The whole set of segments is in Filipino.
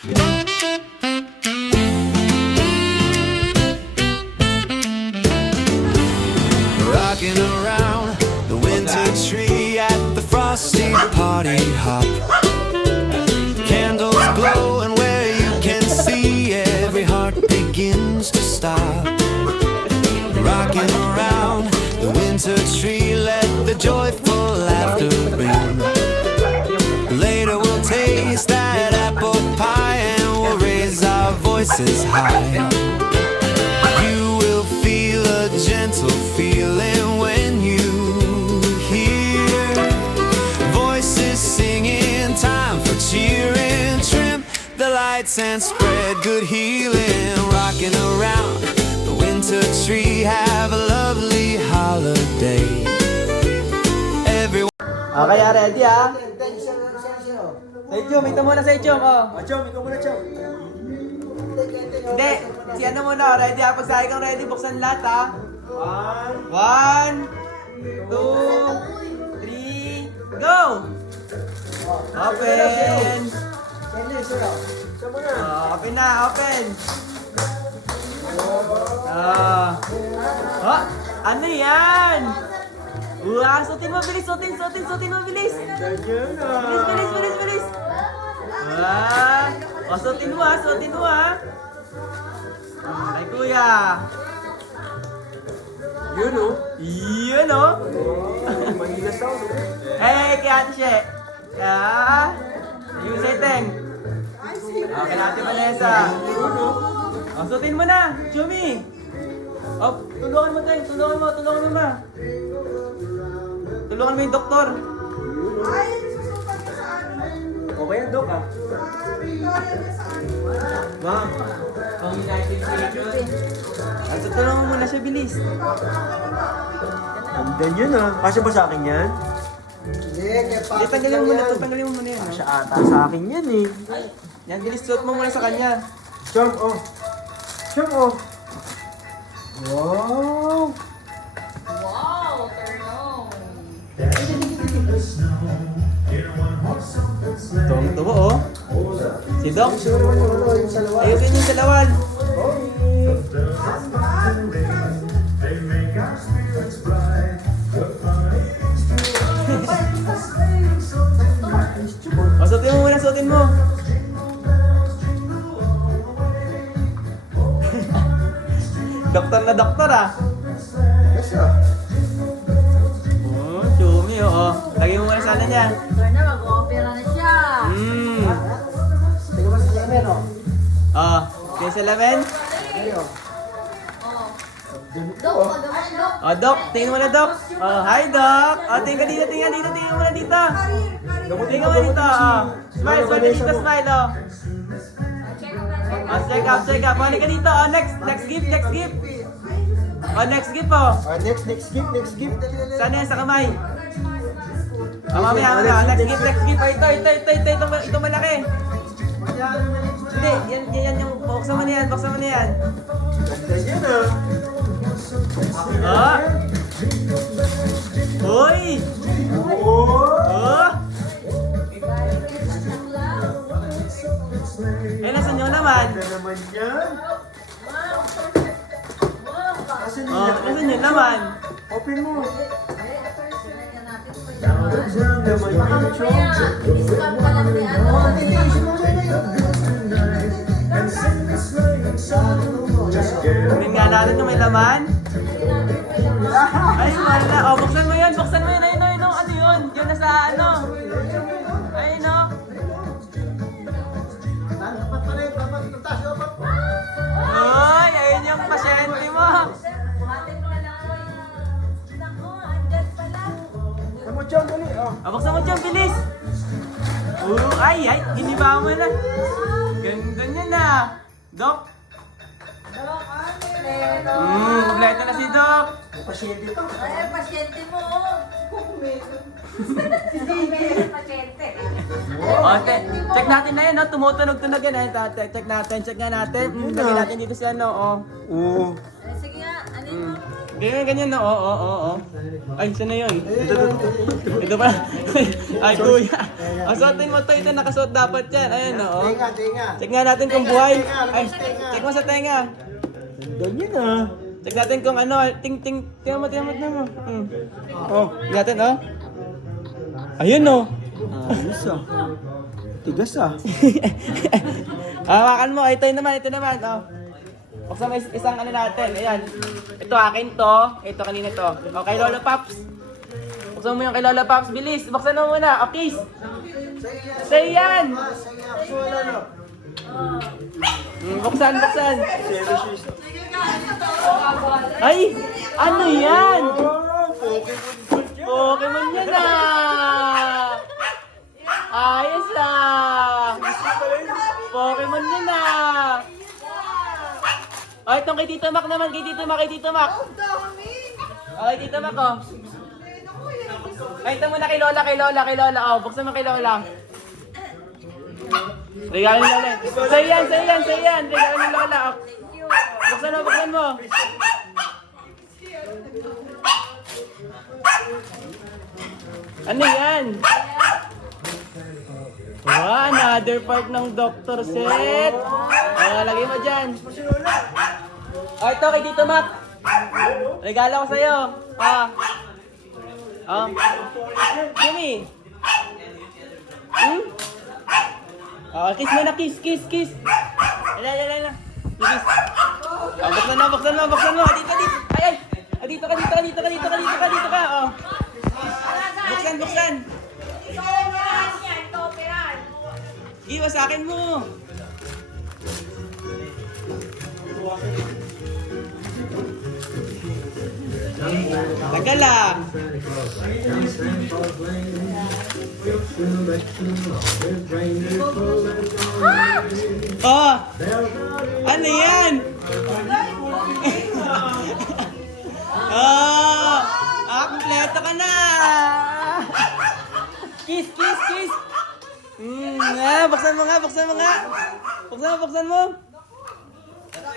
Rocking around the winter tree at the frosty party hop. Candles glow and where you can see every heart begins to stop. Rocking around the winter tree, let the joyful laughter ring. Later we'll taste that apple pie and we'll raise our voices high. You will feel a gentle feeling when you hear voices singing, time for cheering. Trim the lights and spread good healing. Rocking around the winter tree, have a lovely holiday. Everyone. Okay, ready ah? Sa Chum, ito muna sa Chum, oh. Chum, ikaw muna, Chum. Hindi, si ano muna, ready ah? Pag sabi kang ready, buksan lahat ah. 1, 2, 3, go! Open! Open na, open! Oh, ano yan? Wow, suotin mo, bilis, suotin mo, bilis! Bilis! O, suotin mo ah! Ay, kuya! Yun o! Manigas ako. Hey, kaya ate She! Yung setting! Okay, natin Vanessa! O, suotin mo na! Chumi! O, tulungan mo tayo! Tulungan mo ma! Tulungan mo yung doktor! Okay yan, Dok, ah. Ma'am! Ang United States! At tulungan mo muna siya, bilis! Andan yun, ah. Kasya ba sa akin yan? Hindi, tanggalin mo muna yan. Kasya ata sa akin yan, eh. Yan, bilis, suot mo muna sa kanya. Chum, oh. Chum, oh. Wow! Wow, turn on. Tuwang-tuwa, oh. Si Doc. Ayusin yung salawan. O, suotin mo muna, suotin mo. Doktor na doktor, ah. Oh, chumi, oh. Lagay mo muna sa ano niya. Turn na, mag-opera na siya. Oh, kaya sa lamin? Dok, Dok. Oh, Doc, tingin mo na, Doc. Oh, hi, Doc. Oh, tingin ka dito, tingin mo na dito. Tingin mo na dito, oh. Smile dito, smile, oh. Oh, check up. Balik ka dito, oh, next gift. Oh, next gift, oh. Next gift. Saan yan, sa kamay? Oh, mamaya, next gift. Oh, ito malaki. Hindi, yan yung, buksan mo na yan. Andan yun, ah. Oh. Hoy! Oh! Eh, nasa inyo naman. Ano naman yan? Asan Oh, yan? nasa inyo naman. Open mo. Asan naman yan, Chum? Discount ka lang ni ano. Kunin nga natin kung may laman. Ay, wala. Oh, buksan mo yun. Ayun, ano yun? Yun nasa ano. Ayun, oh. Ay, ayun yung pasyente mo. Buhatin mo na lang ako yung... Naku, andyan pala. Ano mo, Chum? Dali, oh. Oh, buksan mo dyan, bilis. Ay, giniba mo na. Ganda niya na. Doc. Dok, ano? Kompleto na si Doc. Pasyente to. Ay, pasyente mo. Pasyente. Oh, check natin na yun, no? Tumutunog-tunog yan. Check nga natin. Lagyan natin dito si ano, oh. Oo. Ay, sige nga, ano mo? Ganyan na, oo. Ay, saan na yun? Ito pa. Ay, kuya. Suotin mo to, ito nakasuot dapat yan. Ayun, oo. Tinga. Check nga natin kung buhay. Ay, check mo sa tenga. Ganyan ah. Check natin kung ano, tingnan mo. Oh, natin, oh. Ayun, oh. Ayos ah. Tigas ah. Hawakan mo, ito naman, oh. Buksan mo isang ano natin, ayan. Ito akin to, ito kanina to. O, kay Lola Pops. Buksan mo yung kay Lola Pops, bilis. Buksan mo muna, o, kiss. Say yan. Buksan. Ay, ano yan? Pokemon yan ah. Ayos ah. Pokemon yan ah. Oh, itong kay Tito Mac naman, kay Tito Mac. Okay, Tito Mac, oh. Ay, ito muna kay Lola. Oh, buksan mo kay Lola. Regalo ni Lola. Say yan. Regalo ni Lola. Oh. Buksan mo. Ano yan? Wow, another part ng doctor set. Lagay mo dyan. Oh, ito kay Tito Mac. Regalo ko sa'yo. Jimmy. Kiss mo na, kiss. Ala. Kiss. Buksan mo. Dito. Ay. Dito ka. Oh. Buksan. Iwa sa akin mo. Tagal ah. Oh, ano yan? Kompleto ka na. Kiss. Buksan mo nga. Buksan mo.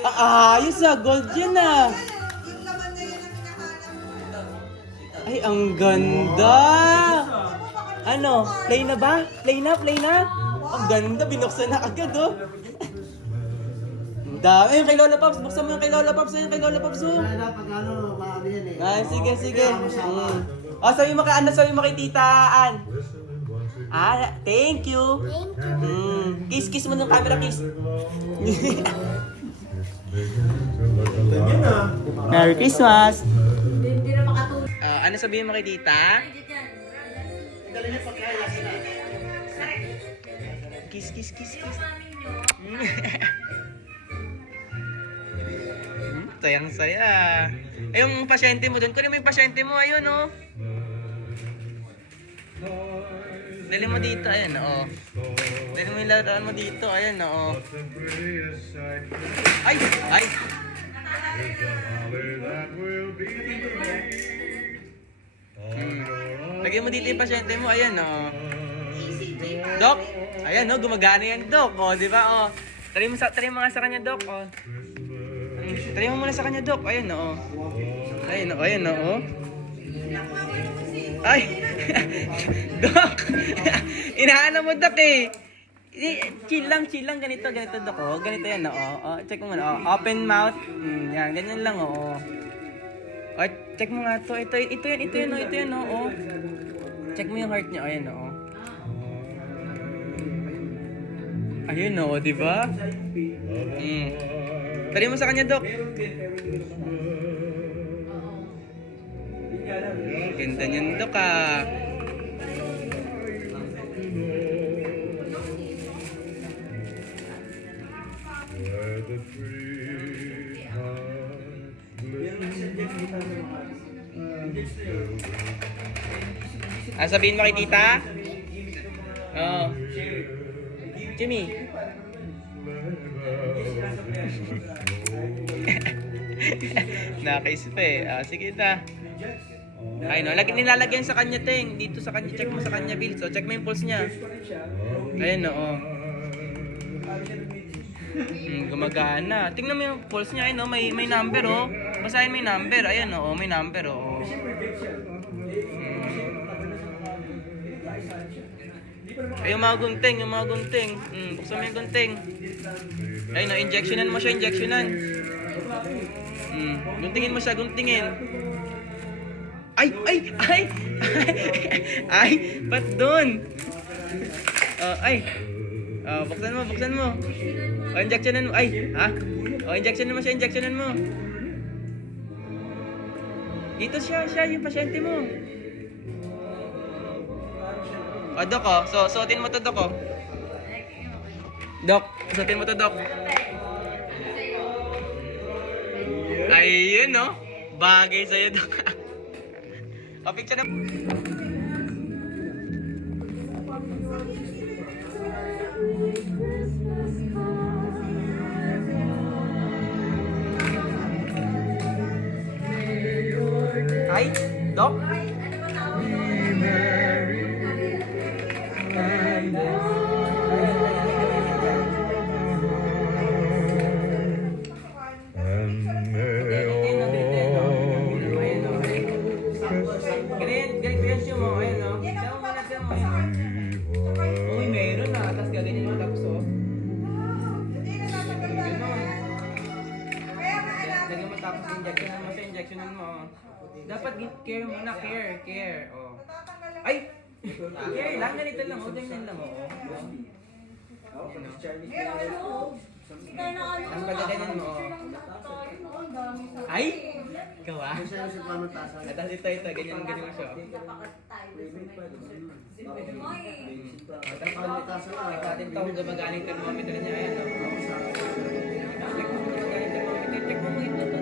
Ayos ah, gold yan ah. Ay, ang ganda. Ano, play na ba? Play na? Ang ganda, binuksan na agad oh. Ang dami. Ayun kay Lola Pops, buksan mo yung kay Lola Pops. Ayun kay Lola Pops oh. Ay, sige. Sabi mo kay Tita Ann. Thank you. Kiss mo ng camera, kiss. Merry Christmas. Hindi na makatulog. Ano sabihin mo kay Tita? Kiss. Sayang-saya. Yung pasyente mo doon, kunin mo yung pasyente mo, ayun oh. Dali mo dito, ayan oh. Dali mo yung laruan mo dito, ayan oh. Ay! Lagyan mo dito yung pasyente mo, ayan oh. Doc! Ayan oh, gumagana yan, Doc. Oh, di ba oh. Try mo nga sa kanya, Doc oh. Try mo muna sa kanya, Doc. Ayan oh. Ayan oh. Ay! Doc! Inahanap mo, Doc eh. Chill lang. Ganito, Doc oh. Ganito yan oh. Check mo muna oh. Open mouth. Yan, ganyan lang oh. Check mo nga to. Ito yan oh. Check mo yung heart niya. Ayan oh. Ayun oh, di ba? Tali mo sa kanya, Doc. Ganda niyan, Doc ah. Sabihin mo kay Tita? Oo. Jimmy. Nakais pa eh. Sige ta. Ay no, nilalagyan sa kanya ting. Dito sa kanya, check mo sa kanya Bill. So check mo yung pulse niya. Ayun no. Gumagana. Tingnan mo yung pulse niya, ayun, oh, may number, oh. Basahin mo yung number. Ayan, oh, may number, oh. Ay, yung mga gunting, yung mga gunting. Buksan mo yung gunting. Ayun, no, injectionan mo siya, injectionan. Guntingin mo siya, guntingin. Ay! Ay! Ba't dun? Ay! Buksan mo, buksan mo. Injectionan mo. Ay! Ha? Injectionan mo siya, injectionan mo. Dito siya, yung pasyente mo. Dok, oh. So, suotin mo to, Dok, oh. Dok, suotin mo to, Dok. Ayun, no? Bagay sa'yo, Dok. Picture na. Ay, Dok? Ganyan mo, ayun, no? Uy, meron na. Tapos gaganyan mo tapos, oh. Lagyan mo tapos injectionan mo sa injectionan mo. Dapat care muna, care. Oh. Ay! Care lang, ganito lang. O, ganyan lang, oh. Ang pagkaganyan mo, oh. Ay! Ikaw, ah? Tapos ito, ganyan mo siya, oh. Tapos natin ito kung gumagaling thermometer niya, ayan, oh. Check mo mo ito.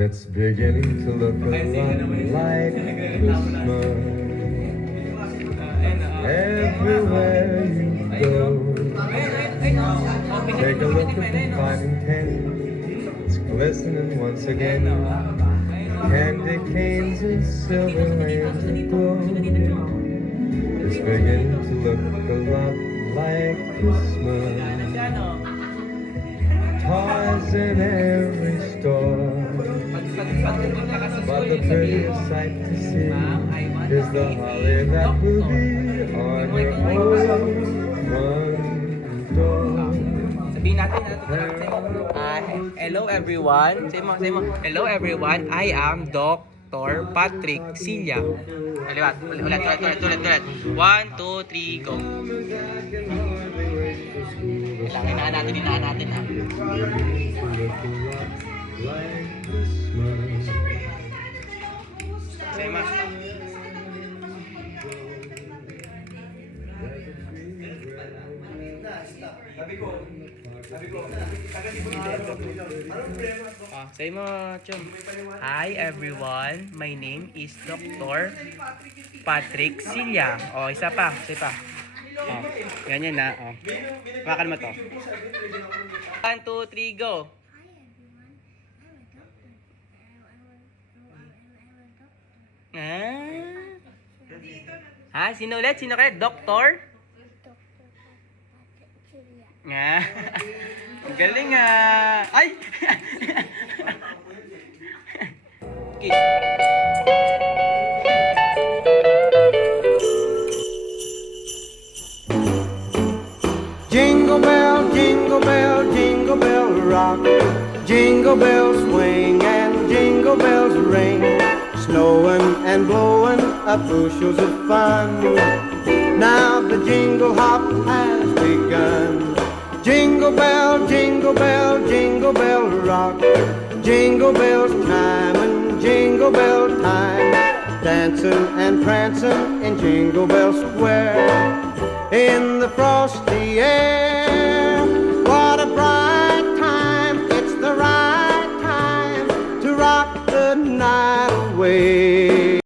It's beginning to look a lot like Christmas everywhere you go. Take a look at the 5 and 10. It's glistening once again. Candy canes and silver lanes aglow. It's beginning to look a lot like Christmas. Toys in every store. But the prettiest sight to see is the holly that will be on your own front door. Sabihin natin, hello everyone. Say mo. Hello everyone. I am Dr. Patrick Silla. Ulit. 1, 2, 3, go. Kailangan natin, ha. Say mo. Say mo, Chum. Hi everyone, my name is Dr. Patrick Silla. Isa pa. Ganyan na. Makan mo to. 1, 2, 3, go. Sino ulit? Sino kayo? Doktor? Ang galing, Ay! Okay. Jingle bell, jingle bell, jingle bell rock. Jingle bells swing and jingle bells ring. Snowing and blowing up bushels of fun. Now the jingle hop has begun. Jingle bell, jingle bell, jingle bell rock. Jingle bells chime and jingle bell time. Dancing and prancing in Jingle Bell Square. In the frosty air.